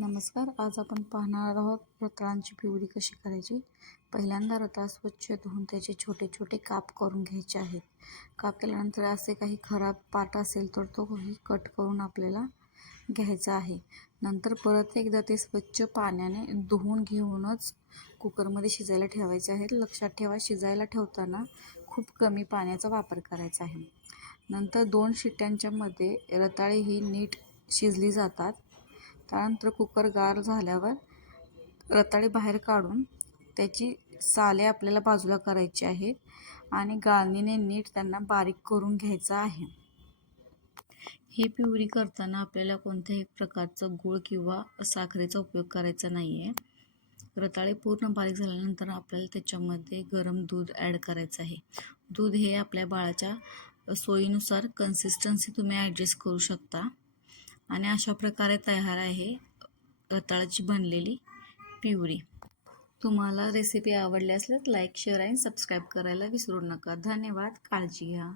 नमस्कार आज आपण पाहणार आहोत रताळांची पिवळी कशी करायची? पहिल्यांदा रताळ स्वच्छ धुवून त्याचे छोटे छोटे काप करून घ्यायचे आहेत. काप केल्यानंतर असे काही खराब पाट असेल तर तोही कट करून आपल्याला घ्यायचा आहे. नंतर परत एकदा ते स्वच्छ पाण्याने धुवून घेऊनच कुकरमध्ये शिजायला ठेवायचे आहेत. लक्षात ठेवा शिजायला ठेवताना खूप कमी पाण्याचा वापर करायचा आहे. नंतर दोन शिट्ट्यांच्यामध्ये रताळे ही नीट शिजली जातात. त्यानंतर कुकर गार झाल्यावर रताळे बाहेर काढून त्याची साले आपल्याला बाजूला करायची आहेत आणि गाळणीने नीट त्यांना बारीक करून घ्यायचं आहे. ही पिवरी करताना आपल्याला कोणत्याही प्रकारचं गूळ किंवा साखरेचा उपयोग करायचा नाही आहे रताळे पूर्ण बारीक झाल्यानंतर आपल्याला त्याच्यामध्ये गरम दूध ॲड करायचं आहे. दूध हे आपल्या बाळाच्या सोयीनुसार कन्सिस्टन्सी तुम्ही ॲडजस्ट करू शकता. आणि अशा प्रकारे तयार आहे रताळाची बनलेली पिवरी तुम्हाला रेसिपी आवडली असल्यास लाईक शेअर आणि सबस्क्राईब करायला विसरू नका. धन्यवाद. काळजी घ्या.